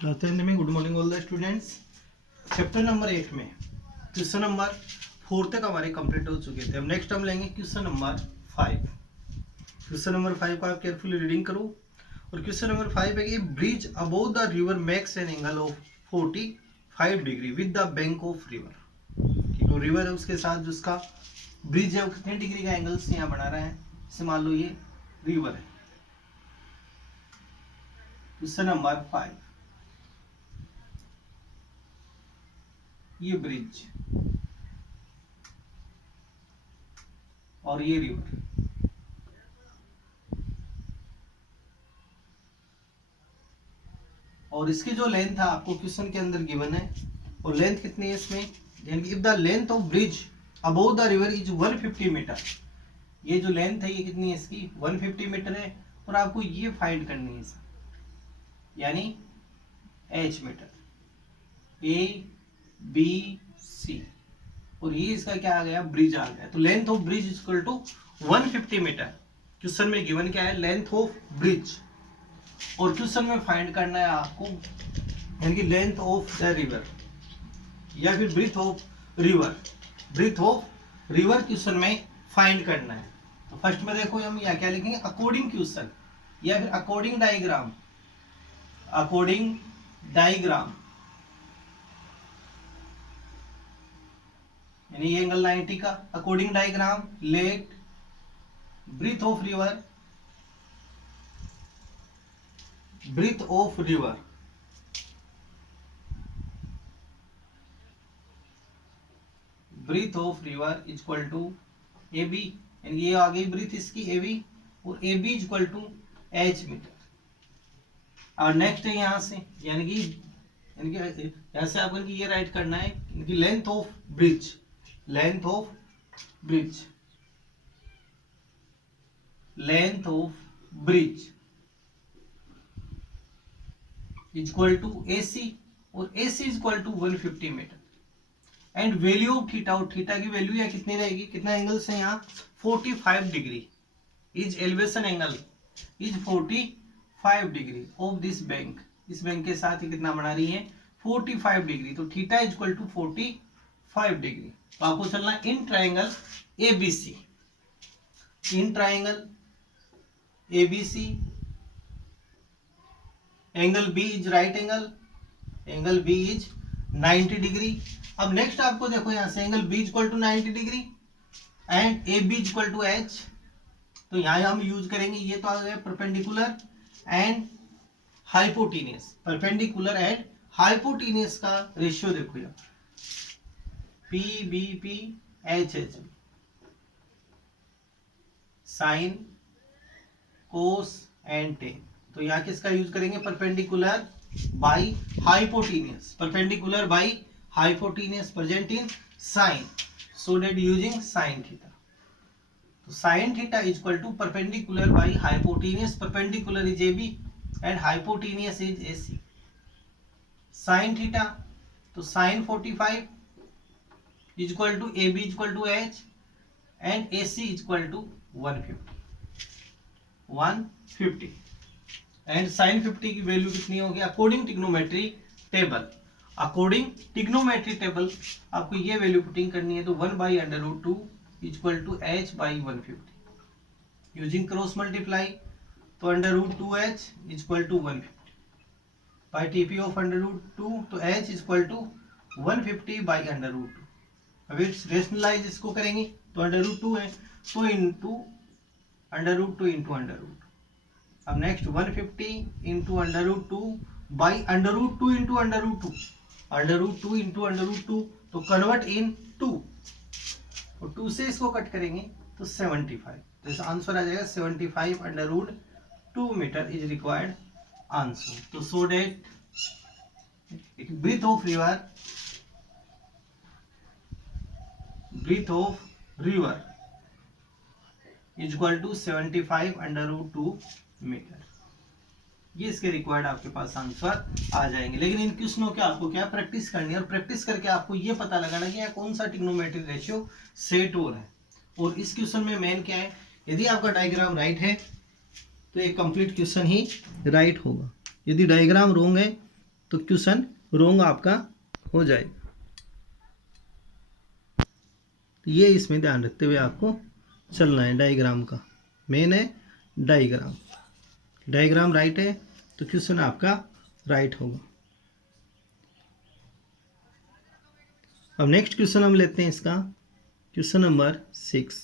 Class में good morning all the students. Chapter number 8 में question number 4 तक हमारे कंप्लीट हो चुके थे। अब नेक्स्ट हम लेंगे क्वेश्चन नंबर 5। क्वेश्चन नंबर 5 को आप केयरफुली रीडिंग करो। और क्वेश्चन नंबर 5 है कि bridge above the river makes an angle of 45 degree with the bank of river. जो रिवर है उसके साथ जो उसका ब्रिज है वो कितने डिग्री का एंगल से यहाँ बना रहा है। जैसे मान लो ये रिवर है। क्वेश्चन नंबर 5, ये ब्रिज और ये रिवर, और इसकी जो लेंथ है आपको क्वेश्चन के अंदर गिवन है। और लेंथ कितनी है इसमें, यानी कि if the length of bridge above the river is 150 metre. ये जो लेंथ है ये कितनी है इसकी 150 मीटर है। और आपको ये फाइंड करनी है यानी h metre, A B C, और ये इसका क्या आ गया ब्रिज आ गया। तो length of bridge is equal to 150 metre. Question में गिवन क्या है लेंथ ऑफ ब्रिज, और क्वेश्चन में फाइंड करना है आपको यानी कि लेंथ ऑफ द रिवर या फिर breadth of river. Breadth of river question में फाइंड करना है। तो फर्स्ट में देखो हम यहाँ क्या लिखेंगे अकॉर्डिंग क्वेश्चन या फिर अकॉर्डिंग डायग्राम। अकॉर्डिंग डायग्राम यानी ये एंगल 90 का। According diagram let breadth of river, breadth of river breadth of river is equal to A B, यानी ये आ गई ब्रीथ इसकी ए बी, और A B is equal to H metre. और नेक्स्ट है यहाँ से यानी कि यहाँ से आपको ये राइट करना है कि length of bridge, length of bridge, length of bridge is equal to A C, और A C is equal to 150 metre. And value of theta, और थीटा की वैल्यू या कितनी रहेगी, कितना एंगल्स है यहाँ 45 degree. Is elevation angle is 45 degree of this bank. इस बैंक के साथ ही कितना बना रही है 45 डिग्री। तो theta is equal to 45 degree. तो आपको चलना in triangle ABC, in triangle ABC angle B is right angle, angle B is 90 degree. अब नेक्स्ट आपको देखो यहां से angle B is equal to 90 degree and A B is equal to h. तो यहां हम यूज करेंगे, ये तो आ गया perpendicular and hypotenuse. Perpendicular and hypotenuse का रेशियो देखो यहाँ P B P H H B, sine cos and tan. तो यहाँ किसका यूज करेंगे perpendicular by hypotenuse, perpendicular by hypotenuse present in sine, so that using sine theta. तो sine theta is equal to perpendicular by hypotenuse, perpendicular is A B and hypotenuse is A C. Sine theta तो sine 45 is equal to A B is equal to H and A C is equal to 150 and sine 50 की value कितनी होगी according trigonometry table. According trigonometry table आपको ये value putting करनी है। तो 1/√2 is equal to h by 150 using cross multiply. तो √2h is equal to 150 by TP of √2, तो h is equal to 150 by √2। अब इट्स रेशनलाइज इसको करेंगे तो √2 है तो इंटू √2 इंटू √2। अब next 150 into √2 by √2 into √2, √2 into √2 तो कन्वर्ट इन 2, और 2 से इसको कट करेंगे तो 75। तो इसका आंसर आ जाएगा 75/√2 मीटर इज रिक्वायर्ड आंसर। तो so that breadth of river, breadth of river is equal to 75/√2 metre. ये इसके रिक्वायर्ड आपके पास आंसर आ जाएंगे। लेकिन इन क्वेश्चनों के आपको क्या प्रैक्टिस करनी है, और प्रैक्टिस करके आपको ये पता लगाना कि यहाँ कौन सा ट्रिग्नोमेट्रिक रेशियो सेट हो रहा है। और इस क्वेश्चन में मेन क्या है, यदि आपका डायग्राम राइट है तो एक कंप्लीट क्वेश्चन ही राइट होगा। यदि डायग्राम रॉन्ग है तो क्वेश्चन रोंग आपका हो जाएगा। ये इसमें ध्यान रखते हुए आपको चलना है। डायग्राम का मेन है डायग्राम, डायग्राम राइट है तो क्वेश्चन आपका राइट होगा। अब नेक्स्ट क्वेश्चन हम लेते हैं इसका क्वेश्चन नंबर 6।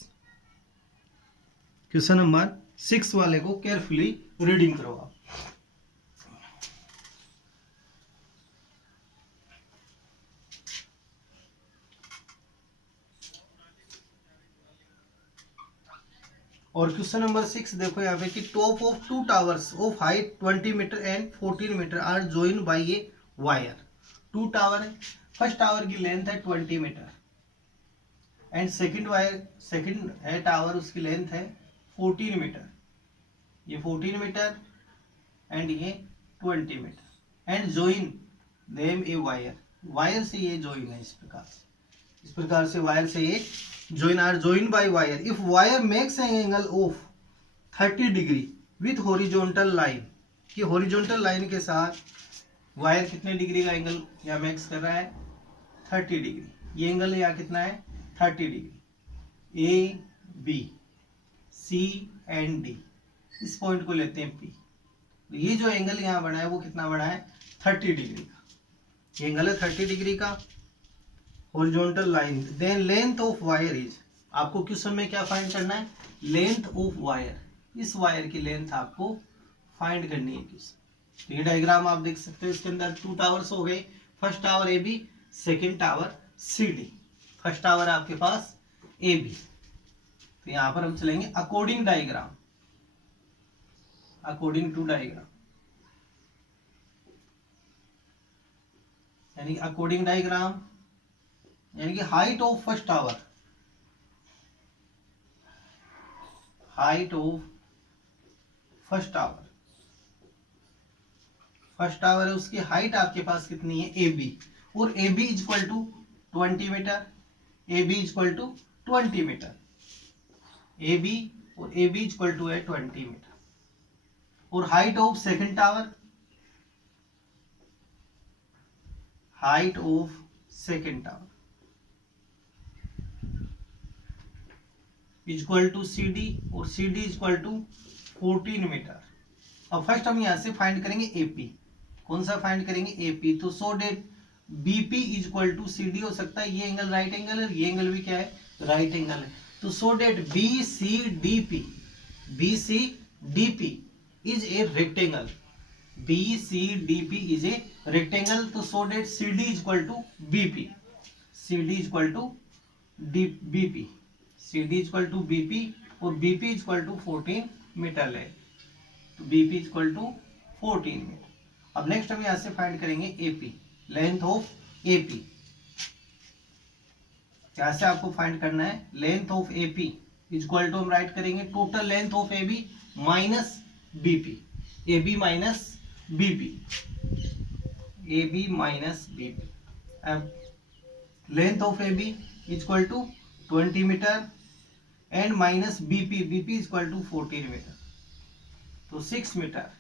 क्वेश्चन नंबर 6 वाले को केयरफुली रीडिंग करो आप। और क्वेश्चन नंबर 6 देखो यहाँ पे कि top of two towers of height 20 metre and 14 metre are join by a wire. Two tower है, फर्स्ट टावर की लेंथ है 20 मीटर एंड सेकंड है टावर, उसकी लेंथ है 14 मीटर। ये 14 मीटर एंड ये 20 metre and join them a wire. Wire से ये जॉइन है इस प्रकार से वायर से ये join are joined by wire if wire makes an angle of 30 degree with horizontal line। कि horizontal line के साथ वायर कितने डिग्री का एंगल यहाँ मेक्स कर रहा है 30 डिग्री। ये एंगल यहाँ कितना है 30 degree. A B C and D इस पॉइंट को लेते हैं पी। ये जो एंगल यहाँ बना है वो कितना बना है 30 डिग्री का। ये एंगल है 30 डिग्री का horizontal line. Then length of wire is, आपको क्वेश्चन में क्या फाइंड करना है लेंथ ऑफ वायर। इस वायर की लेंथ आपको फाइंड करनी है क्वेश्चन। तो ये डायग्राम आप देख सकते हो, इसके अंदर टू टावर्स हो गए, first tower A B, second tower C D. First tower है आपके पास ए बी। तो यहां पर हम चलेंगे according diagram, according to diagram, यानी अकॉर्डिंग डायग्राम यानी कि height of first tower, height of first tower, first tower है उसकी हाइट आपके पास कितनी है ए बी, और A B is equal to 20 metre. A B is equal to 20 metre. A B और A B is equal to है 20 metre. और height of second tower, height of second tower equal to C D, और C D equal to 14 metre. अब first हम यहां से find करेंगे AP. कौन सा फाइंड करेंगे एपी। तो so that BP is equal to C D हो सकता है। ये एंगल राइट एंगल है, ये एंगल भी क्या है राइट एंगल है। तो so that B C D P, B C D P is a rectangle, B C D P is a rectangle. तो so that C D is equal to BP, C D is equal to D BP, C D equal to BP, और BP equal to 14 metre ले। तो BP equal to 14 metre. अब next हम यहां से find करेंगे AP, length of AP. यहां से आपको फाइंड करना है length of AP equal to हम राइट करेंगे total length of AB minus BP, AB minus BP, AB minus BP. अब length of AB equal to 20 metre and minus BP, BP equal to 14 metre. तो 6 metre,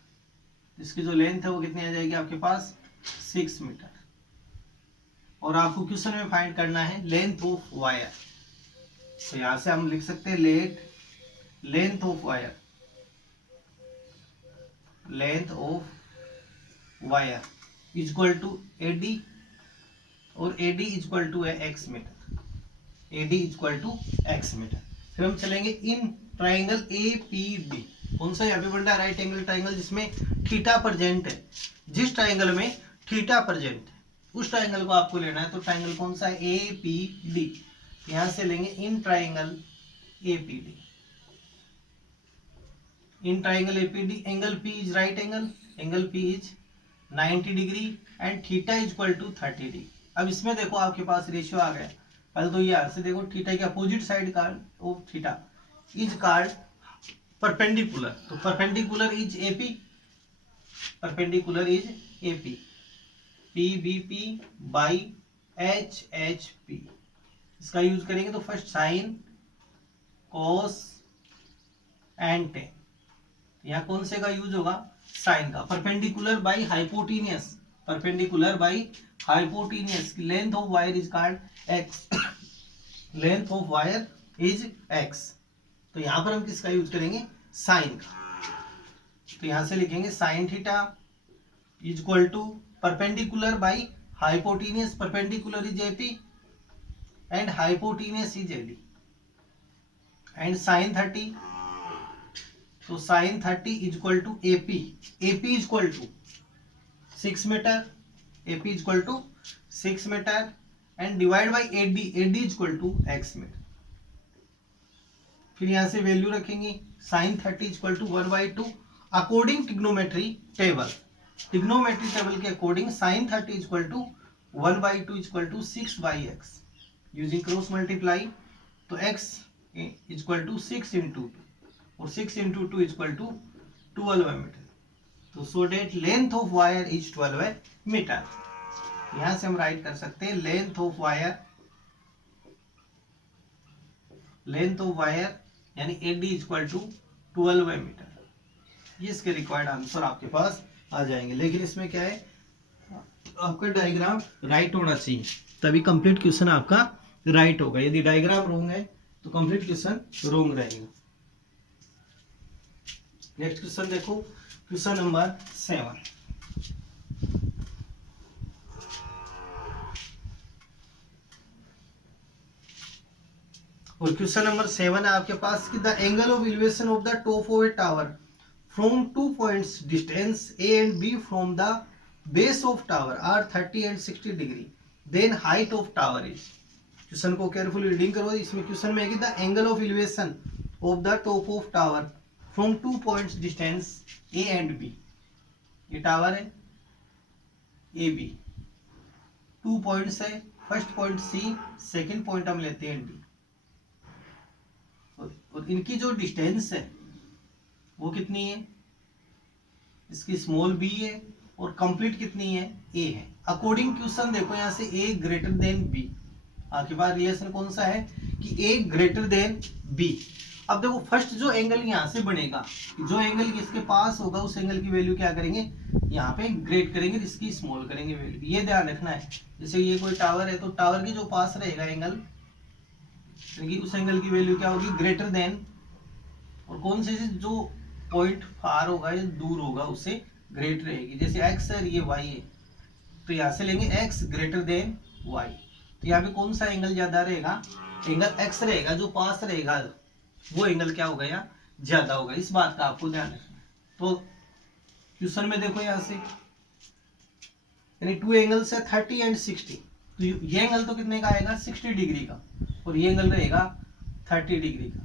इसकी जो length है वो कितनी आ जाएगी आपके पास 6 मीटर। और आपको क्वेश्चन में फाइंड करना है लेंथ ऑफ वायर। तो यहां से हम लिख सकते हैं length of wire, length of wire equal to AD, और एडी इक्वल टू है x metre, AD equal to x metre. फिर हम चलेंगे in triangle A P D. कौन सा यहाँ पे बन रहा है राइट एंगल ट्राइंगल जिसमें थीटा प्रेजेंट है। जिस ट्राइंगल में थीटा प्रेजेंट है उस ट्राइंगल को आपको लेना है। तो ट्राइंगल कौन सा है ए पी डी। यहां से लेंगे in triangle A P D, in triangle A P D angle P is right angle, angle P is 90 degree and theta is equal to 30 degree. अब इसमें देखो आपके पास रेशियो आ गया। पहले तो यहां से देखो थीटा के opposite side called of theta is called perpendicular. तो perpendicular is AP, perpendicular is AP, P B P by H H P. इसका यूज करेंगे तो first sine cos and tan. यहां कौन से का यूज होगा साइन का। Perpendicular by hypotenuse, perpendicular by hypotenuse, length of wire is called X, length of wire is X. तो यहां पर हम किसका यूज करेंगे, साइन का। तो यहां से लिखेंगे sine theta is equal to perpendicular by hypotenuse, perpendicular is AP and hypotenuse is AD, and sine 30, तो sine 30 is equal to AP, AP is equal to 6 metre, AP is equal to 6 metre and divide by AD, AD is equal to x metre. फिर यहां से value रखेंगे, sine 30 is equal to 1/2 according trigonometry table, trigonometry table के अकॉर्डिंग sign 30 is equal to 1/2 is equal to 6/x, using cross multiply, तो x is equal to 6 into 2 और 6 into 2 is equal to 12 metre. तो so that length of wire is 12 metre. यहां से हम write कर सकते हैं length of wire, length of wire यानी AD is equal to 12 metre. ये इसके रिक्वायर्ड आंसर आपके पास आ जाएंगे। लेकिन इसमें क्या है, आपका डायग्राम राइट होना चाहिए, तभी कंप्लीट क्वेश्चन आपका राइट होगा। यदि डायग्राम रॉन्ग है तो कंप्लीट क्वेश्चन रॉन्ग रहेगा। नेक्स्ट क्वेश्चन देखो, क्वेश्चन नंबर 7। और क्वेश्चन नंबर 7 है आपके पास कि the angle of elevation of the top of A tower from 2 points distance A and B from the base of tower are 30 and 60 degree, then height of tower is। Question को carefully reading करो। इसमें question में है कि the angle of elevation of the top of tower from 2 points distance A and B, ये टावर है A B, 2 points है, first point C, second point हम लेते हैं डी, और इनकी जो डिस्टेंस है वो कितनी है, इसकी स्मॉल बी है और कंप्लीट कितनी है, ए है। अकॉर्डिंग क्वेश्चन देखो यहाँ से ए ग्रेटर देन बी, आपके पास रिलेशन कौन सा है कि ए ग्रेटर देन बी। अब देखो फर्स्ट जो एंगल यहाँ से बनेगा, जो एंगल इसके पास होगा उस एंगल की वैल्यू क्या करेंगे, यहाँ पे ग्रेट करेंगे, इसकी स्मॉल करेंगे वैल्यू, ये ध्यान रखना है। जैसे ये कोई टावर है तो टावर के जो पास रहेगा एंगल, उस एंगल की वैल्यू क्या होगी, ग्रेटर देन, और कौन से जो पॉइंट फार होगा या दूर होगा उससे ग्रेट रहेगी। जैसे x है, ये y है, तो यहां से लेंगे x ग्रेटर देन y, तो यहाँ पे कौन सा एंगल ज्यादा रहेगा, एंगल x रहेगा, जो पास रहेगा वो एंगल क्या होगा, या ज्यादा होगा। इस बात का आपको ध्यान रखना। तो क्वेश्चन में देखो यहाँ से यानी 2 एंगल्स है 30 एंड 60, तो ये एंगल तो कितने का आएगा, 60 डिग्री का, और ये एंगल रहेगा 30 डिग्री का।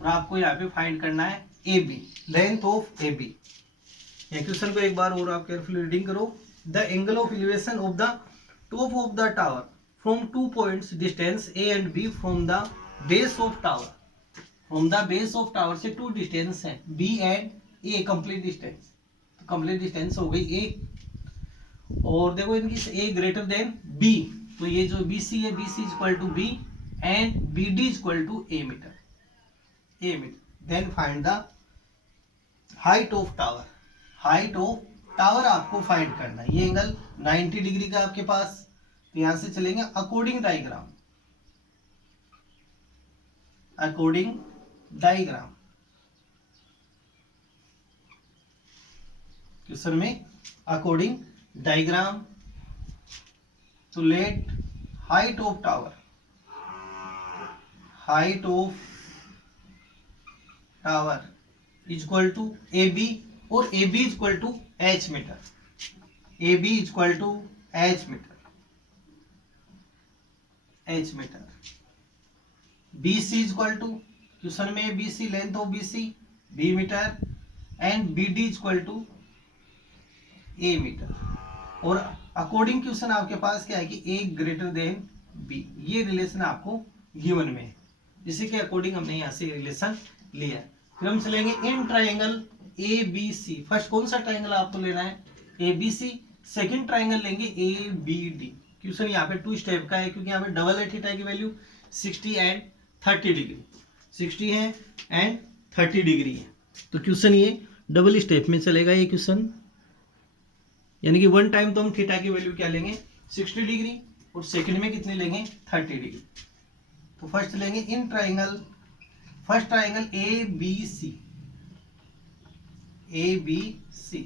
और आपको यहाँ पे फाइंड करना है A B, length of A B. ये क्वेश्चन को एक बार और आप केयरफुली रीडिंग करो। The angle of elevation of the top of the tower from 2 points distance A and B from the base of tower, from the base of tower से 2 distance है B and A, complete distance, तो complete distance हो गई ए। और देखो इनकी ए greater than B, तो ये जो बी सी है, B C is equal to B and B D is equal to A meter, A meter. Then find the height of tower, height of tower आपको फाइंड करना है। ये angle 90 degree का आपके पास, तो यहां से चलेंगे according diagram, according diagram. Question में अकॉर्डिंग डायग्राम, तो let height of tower, height of tower is equal to A B, और A B is equal to H metre, A B is equal to H metre, H metre. B C is equal to, question में B C, length of B C B metre and B D is equal to A metre. और according question आपके पास क्या है कि ए greater than B, ये relation आपको given में है, इसी के अकॉर्डिंग हमने यहाँ से रिलेशन लिया। फिर हम चलेंगे in triangle A B C. First कौन सा ट्राइंगल आपको लेना है, A B C. Second triangle लेंगे ए बी डी। क्वेश्चन यहाँ पे 2 स्टेप का है, क्योंकि यहाँ पे डबल है थीटा की वैल्यू 60 एंड 30 डिग्री, 60 है एंड 30 डिग्री है, तो क्वेश्चन ये डबल स्टेप में चलेगा ये क्वेश्चन। यानी कि 1 टाइम तो हम थीटा की वैल्यू क्या लेंगे 60 डिग्री, और सेकंड में कितने लेंगे 30 डिग्री। तो फर्स्ट लेंगे in triangle, first triangle A B C, A B C,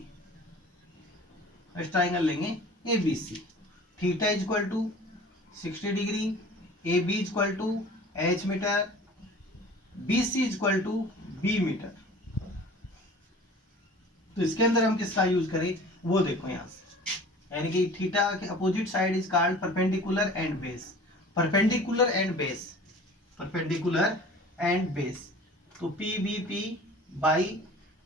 first triangle लेंगे A B C. Theta is equal to 60 degree, A B is equal to H metre, B C is equal to B metre. तो इसके अंदर हम किसका use करें वो देखो यहां से, यानी कि थीटा के opposite side is called perpendicular and base, perpendicular and base, perpendicular and base. तो P B P by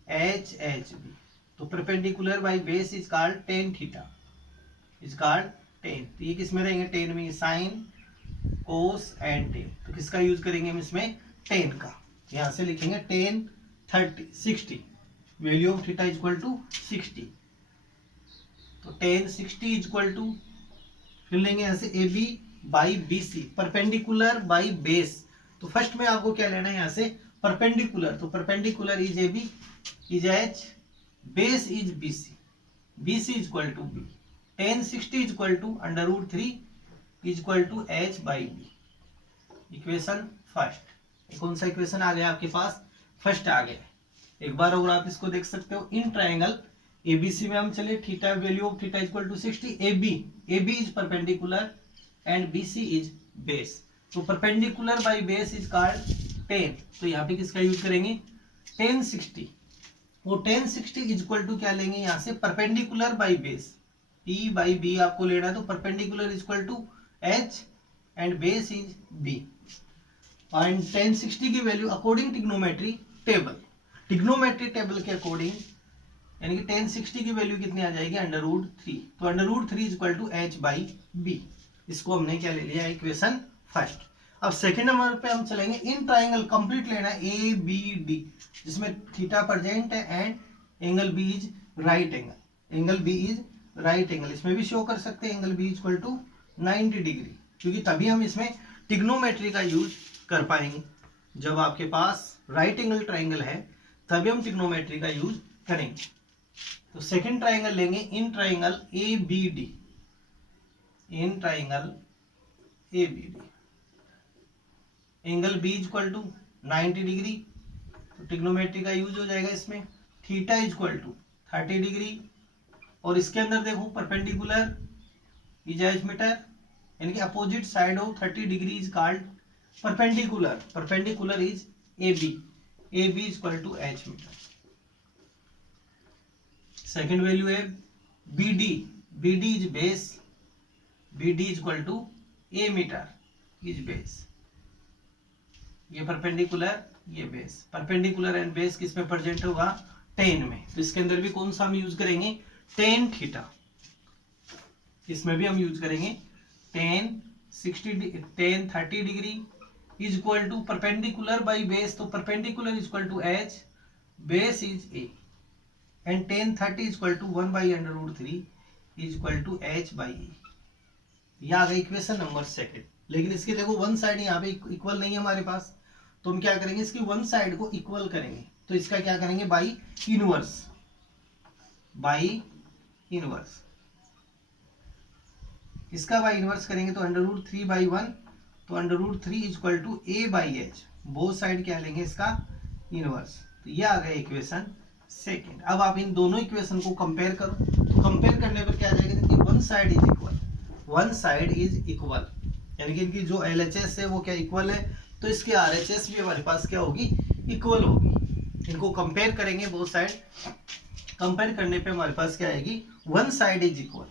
H H B, तो perpendicular by base is called tan theta, is called tan. तो ये किस में रहेंगे ten में, sign cos and tan. तो किसका यूज करेंगे हम इसमें टेन का, यहां से लिखेंगे tan 30 60, value of theta is equal to 60। तो टेन 60 इज इक्वल टू, फिर लेंगे यहां से A B by B C, perpendicular by base. तो फर्स्ट में आपको क्या लेना है यहाँ से परपेंडिकुलर, तो perpendicular is A B is H, base is B C, B C is equal to B. Tan 60 is equal to under root 3 is equal to H by B. Equation first, कौन सा equation आ गया आपके पास, first आ गया। एक बार और आप इसको देख सकते हो, इन ट्राइंगल एबीसी में हम चले, theta value of theta is equal to 60, A B is perpendicular and B C is base. तो perpendicular by base is called 10, तो यहाँ पे किसका यूज करेंगे 1060। वो 1060 इज इक्वल टू क्या लेंगे यहाँ से perpendicular by base, P by B आपको लेना है, तो perpendicular is equal to H and base is B. And 1060 की value according trigonometry table, trigonometry table के अकॉर्डिंग, यानी कि 1060 की वैल्यू कितनी आ जाएगी अंडर रूट 3, तो under root 3 is equal to H by B. इसको हमने क्या ले लिया इक्वेशन फर्स्ट। अब सेकंड नंबर पे हम चलेंगे, इन ट्राइंगल कंप्लीट लेना है ए बी डी, जिसमें थीटा प्रेजेंट है and angle B is right angle, angle B is right angle. इसमें भी शो कर सकते हैं angle B is equal to 90 degree, क्योंकि तभी हम इसमें ट्रिग्नोमेट्री का यूज कर पाएंगे। जब आपके पास राइट एंगल ट्राइंगल है तभी हम ट्रिग्नोमेट्री का यूज करेंगे। तो सेकंड ट्राइंगल लेंगे, in triangle A B D, in triangle A B D, angle B is equal to 90 degree, तो ट्रिग्नोमेट्री का यूज हो जाएगा इसमें। Theta is equal to 30 degree, और इसके अंदर देखो परपेंडिकुलर इज एच मीटर, यानी कि opposite side of 30 degree is called perpendicular, perpendicular is A B is equal to H metre. Second value है B D is base, B D is equal to A metre is base. ये perpendicular ये base, perpendicular and base किस में present होगा 10 में, तो इसके अंदर भी कौन सा हम यूज करेंगे टेन थीटा, इसमें भी हम यूज करेंगे 10 30 degree is equal to perpendicular by base, तो perpendicular is equal to H, base is A, and 10 30 is equal to 1 by under root 3 is equal to H by A. ये आ गई equation number second. लेकिन इसके देखो one side यहाँ पे equal नहीं है हमारे पास, तो हम क्या करेंगे इसकी वन साइड को इक्वल करेंगे। तो इसका क्या करेंगे बाई इनवर्स, बाई इनवर्स, इसका बाई इनवर्स करेंगे तो अंडर रूट 3 बाई 1, तो under root 3 is equal to A by H, both side क्या लेंगे इसका इनवर्स। तो ये आ गया इक्वेशन सेकंड। अब आप इन दोनों इक्वेशन को कंपेयर करो, तो कंपेयर करने पर क्या आ जाएगा कि one side is equal, one side is equal, यानी कि इनकी जो LHS है वो क्या इक्वल है, तो इसकी RHS भी हमारे पास क्या होगी इक्वल होगी। इनको कंपेयर करेंगे बोथ साइड, कंपेयर करने पे हमारे पास क्या आएगी वन साइड इज इक्वल।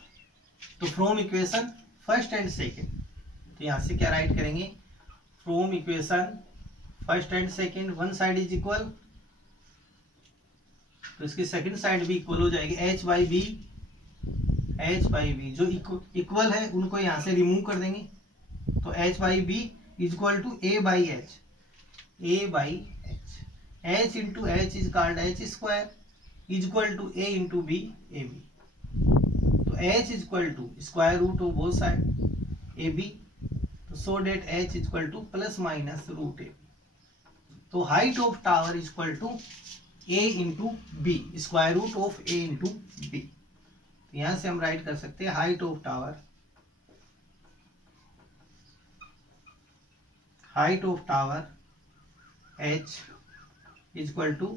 तो from equation first and second, तो यहां से क्या राइट करेंगे from equation first and second one side is equal, तो इसकी सेकंड साइड भी इक्वल हो जाएगी H by B, H by B जो इक्वल है उनको यहां से रिमूव कर देंगे, तो H by B is equal to A by H, A by H, H into H is called H square is equal to A into B A B, तो H is equal to square root of both side A B, तो so that H is equal to plus minus root A, तो height of tower is equal to A into B, square root of A into B. यहां से हम write कर सकते हैं height of tower, h equal to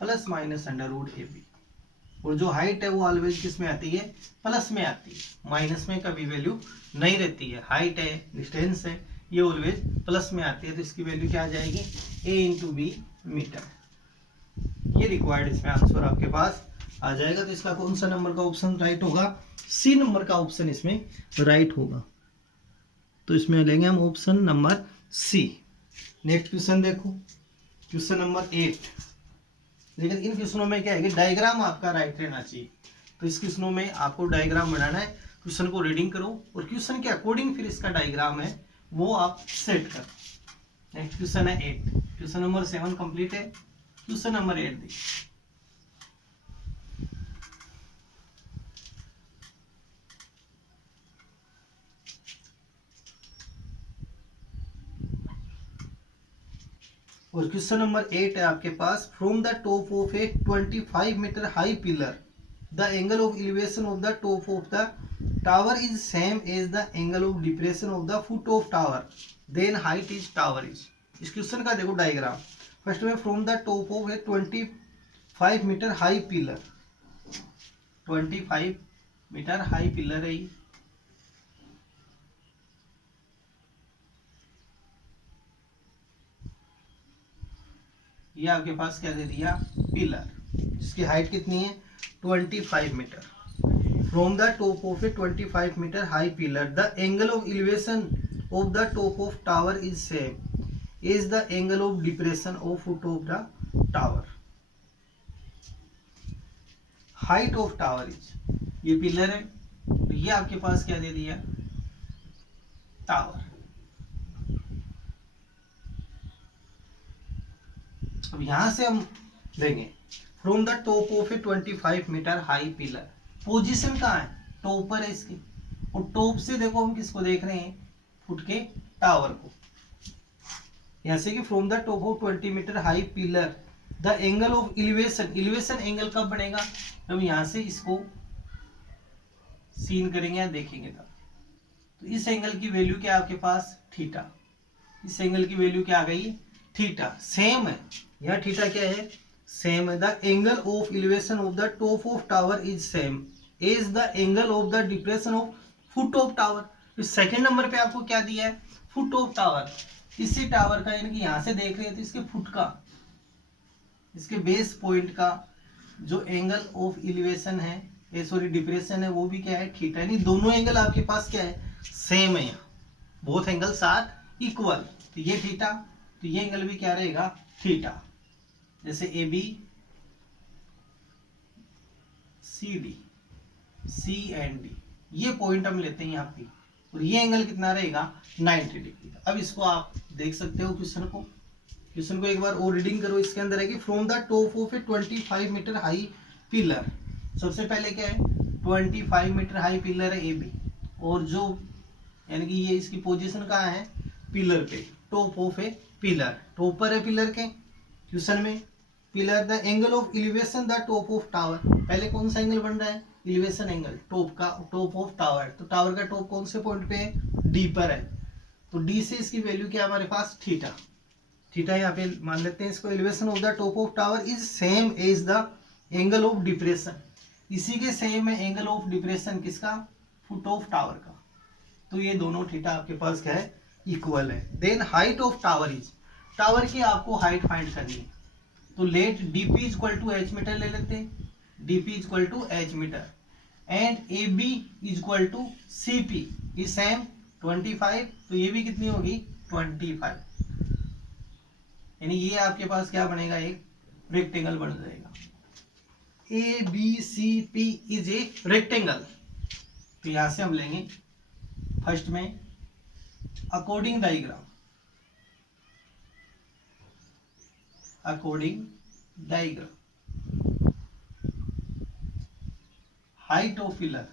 plus minus under root A B. और जो height है वो ऑलवेज किस में आती है, प्लस में आती है, माइनस में कभी वैल्यू नहीं रहती है। हाइट है, डिस्टेंस है, ये ऑलवेज प्लस में आती है, तो इसकी वैल्यू क्या आ जाएगी, a इंटू बी मीटर। ये रिक्वायर्ड इसमें आंसर आपके पास आ जाएगा। तो इसका कौन सा नंबर का ऑप्शन राइट होगा, सी नंबर का ऑप्शन इसमें राइट होगा। तो इसमें लेंगे हम option number C. Next question देखो, क्वेश्चन नंबर 8। लेकिन इन क्वेश्चनों में क्या है कि डायग्राम आपका राइट रहना चाहिए। तो इस क्वेश्चनों में आपको डायग्राम बनाना है, क्वेश्चन को रीडिंग करो और क्वेश्चन के अकॉर्डिंग फिर इसका डायग्राम है वो आप सेट करो। नेक्स्ट क्वेश्चन है 8। क्वेश्चन नंबर 7 कंप्लीट है, क्वेश्चन नंबर 8 देखिए। और क्वेश्चन नंबर 8 है आपके पास, from the top of a 25 metre high pillar the angle of elevation of the top of the tower is same as the angle of depression of the foot of tower, then height is tower is. इस question का देखो diagram. First में from the top of a 25 metre high pillar, 25 metre high pillar है ये आपके पास क्या दे दिया, पिलर, जिसकी हाइट कितनी है 25 meter. From the top of a 25 metre high pillar the angle of elevation of the top of tower is same is the angle of depression of foot of the tower, height of tower is, ये pillar है, ये आपके पास क्या दे दिया, tower. अब यहां से हम लेंगे from the top of a 25 metre high pillar, position कहाँ है, टॉप पर है इसके, और टॉप से देखो हम किसको देख रहे हैं, फुट के टावर को। यहां से कि from the top of 20 meter high pillar the angle of elevation, elevation angle कब बनेगा, जब यहां से इसको सीन करेंगे या देखेंगे तब। तो इस एंगल की वैल्यू क्या है आपके पास, थीटा। इस एंगल की वैल्यू क्या आ गई, थीटा। सेम है, यह थीटा क्या है, सेम है। The angle of elevation of the top of tower is same is the angle of the depression of foot of tower. तो सेकंड नंबर पे आपको क्या दिया है, फुट ऑफ टावर। इसी टावर का, यानी कि यहां से देख रहे हैं तो इसके फुट का, इसके बेस पॉइंट का जो एंगल ऑफ एलिवेशन है, सॉरी डिप्रेशन है, वो भी क्या है, थीटा। यानी दोनों एंगल आपके पास क्या है, सेम है। यहाँ बोथ एंगल्स आर इक्वल, तो ये थीटा, तो ये एंगल भी क्या रहेगा, थीटा। जैसे A B C D, C and D, ये पॉइंट हम लेते हैं यहाँ पे, और ये एंगल कितना रहेगा, 90 डिग्री। अब इसको आप देख सकते हो क्वेश्चन को, क्वेश्चन को एक बार और रीडिंग करो। इसके अंदर है कि from the top of a 25 metre high pillar, सबसे पहले क्या है, 25 मीटर हाई पिलर है ए बी, और जो यानी कि ये इसकी पोजीशन कहाँ है, पिलर पे, top of A pillar, top पर है पिलर के। क्वेश्चन में pillar the angle of elevation the top of tower, पहले कौन सा एंगल बन रहा है, एलिवेशन एंगल, टॉप का, टॉप ऑफ टावर। तो टावर का टॉप कौन से पॉइंट पे है, डी पर है, तो डी से इसकी वैल्यू क्या हमारे पास, थीटा। थीटा यहाँ पे मान लेते हैं इसको। Elevation of the top of tower is same as the angle of depression, इसी के सेम है एंगल ऑफ डिप्रेशन किसका, फुट ऑफ टावर का। तो ये दोनों थीटा आपके पास क्या है, इक्वल है। Then height of tower is, tower की आपको हाइट फाइंड करनी है। तो let DP equal to H meter ले लेते हैं, DP equal to H metre, and A B equal to C P is same 25, तो ये भी कितनी होगी, 25। यानी ये आपके पास क्या बनेगा, एक रेक्टेंगल बन जाएगा। A B C P is a rectangle. तो यहां से हम लेंगे फर्स्ट में according diagram, according diagram, height of pillar,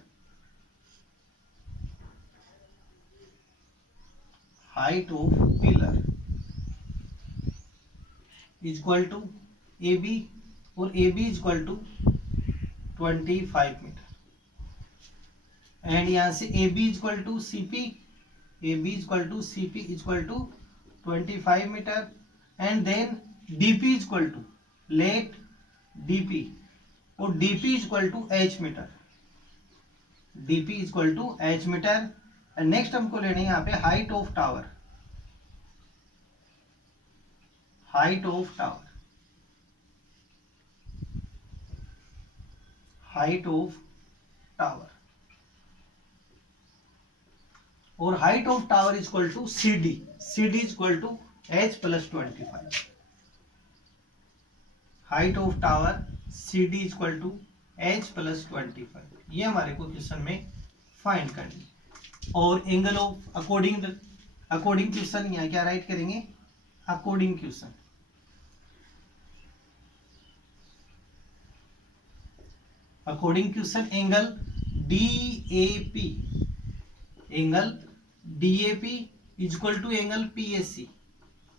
height of pillar equal to A B, और A B equal to 25 metre. And यहाँ से A B equal to C P, A B equal to C P equal to 25 metre and then D P equal to let D P और D P equal to H metre, D P equal to H metre. And next हमको लेने यहाँ पे height of tower, height of tower, height of tower और height of tower equal to C D, C D equal to H plus 25, height of tower C D equal to H plus 25, ये हमारे को question में find करनी। और angle of according question यहाँ क्या right करेंगे, according question, according question angle DAP, angle DAP equal to angle PAC,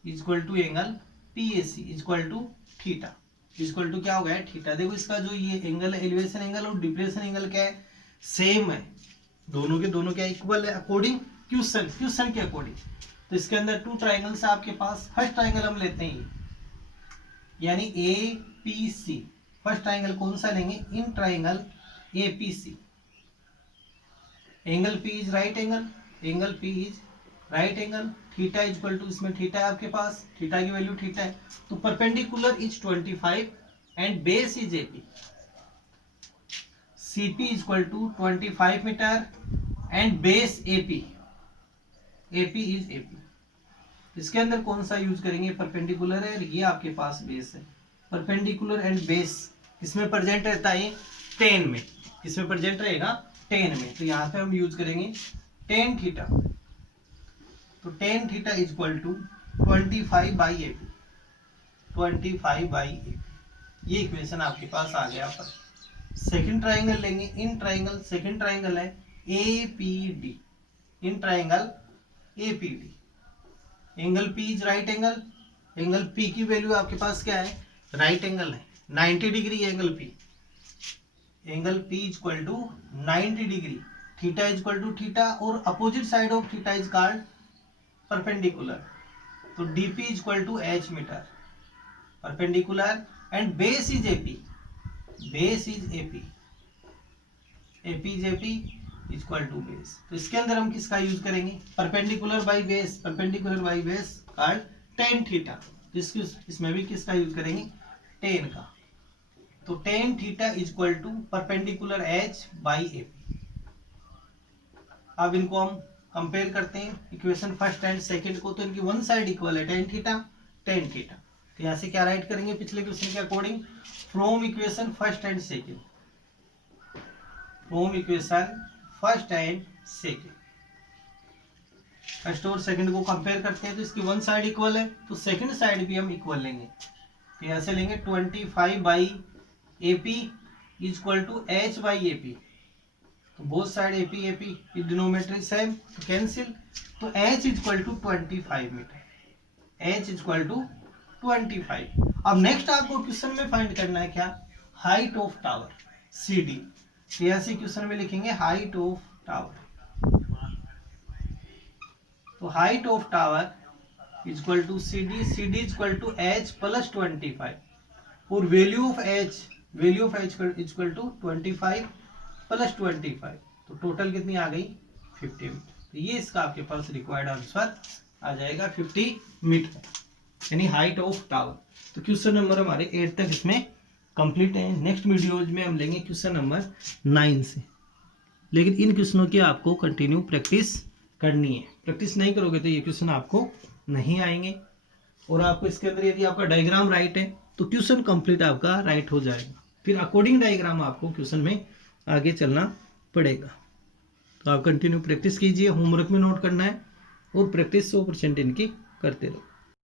equal to angle PAC equal to theta, equal to क्या हो गया थीटा। देखो इसका जो ये एंगल है एलिवेशन एंगल और डिप्रेशन एंगल क्या है, सेम है, दोनों के दोनों क्या इक्वल है अकॉर्डिंग क्वेश्चन, क्वेश्चन के अकॉर्डिंग। तो इसके अंदर टू ट्राइंगल्स है आपके पास, फर्स्ट ट्राइंगल हम लेते हैं यानी APC, फर्स्ट ट्राइंगल कौन सा लेंगे, in triangle APC, angle P is right angle, angle P is right angle, theta equal to, इसमें थीटा है आपके पास, थीटा की वैल्यू थीटा है, तो perpendicular is 25 and base is AP, CP equal to 25 metre and base AP, AP is AP। इसके अंदर कौन सा यूज करेंगे, परपेंडिकुलर है, ये आपके पास बेस है, परपेंडिकुलर एंड बेस इसमें प्रेजेंट रहता है 10 में, इसमें प्रेजेंट रहेगा 10 में, तो यहाँ पे हम यूज करेंगे tan थीटा, तो tan theta equal to 25 by AP, 25 by AP, ये इक्वेशन आपके पास आ गया। पर सेकंड ट्राइंगल लेंगे, इन ट्राइंगल, सेकंड ट्राइंगल है APD, in triangle APD, angle P is right angle, angle P की वैल्यू आपके पास क्या है, राइट एंगल है, 90 degree angle P, angle P equal to 90 degree, theta equal to theta और opposite side of theta is called perpendicular, तो DP equal to H meter, perpendicular and base is AP, base is AP, AP is AP equal to base. तो इसके अंदर हम किसका use करेंगे, perpendicular by base, perpendicular by base called tan theta, इसमें भी किसका यूज करेंगे, tan का, तो tan theta equal to perpendicular H by AP। अब इनको हम कंपेयर करते हैं इक्वेशन फर्स्ट एंड सेकंड को, तो इनकी वन साइड इक्वल है tan थीटा, tan थीटा, तो यहाँ से क्या राइट करेंगे पिछले क्वेश्चन के according, from equation first and second, from equation first and second, first और सेकंड को कंपेयर करते हैं तो इसकी वन साइड इक्वल है, तो सेकंड साइड भी हम इक्वल लेंगे, तो यहाँ से लेंगे 25 by AP equal to H by AP, तो both side AP denominator same, तो कैंसिल, तो H equal to 25 meter, H equal to 25। अब नेक्स्ट आपको क्वेश्चन में फाइंड करना है क्या, हाइट ऑफ टावर CD, ऐसे क्वेश्चन में लिखेंगे हाइट ऑफ टावर, तो height of tower equal to CD, CD equal to H plus 25 और value of H equal to 25 plus 25, तो टोटल कितनी आ गई 50 मीटर, तो ये इसका आपके पास रिक्वायर्ड आंसर आ जाएगा 50 मीटर, यानी हाइट ऑफ टावर। तो क्वेश्चन नंबर हमारे 8 तक इसमें कंप्लीट है। नेक्स्ट वीडियोज में हम लेंगे क्वेश्चन नंबर 9 से, लेकिन इन क्वेश्चनों की आपको कंटिन्यू प्रैक्टिस करनी है, प्रैक्टिस नहीं करोगे तो ये क्वेश्चन आपको नहीं आएंगे, और आपको इसके अंदर यदि आपका डायग्राम राइट है तो क्वेश्चन कंप्लीट आपका राइट हो जाएगा, फिर अकॉर्डिंग डायग्राम आपको क्वेश्चन में आगे चलना पड़ेगा। तो आप कंटिन्यू प्रैक्टिस कीजिए, होमवर्क में नोट करना है और प्रैक्टिस 100% इनकी करते रहो।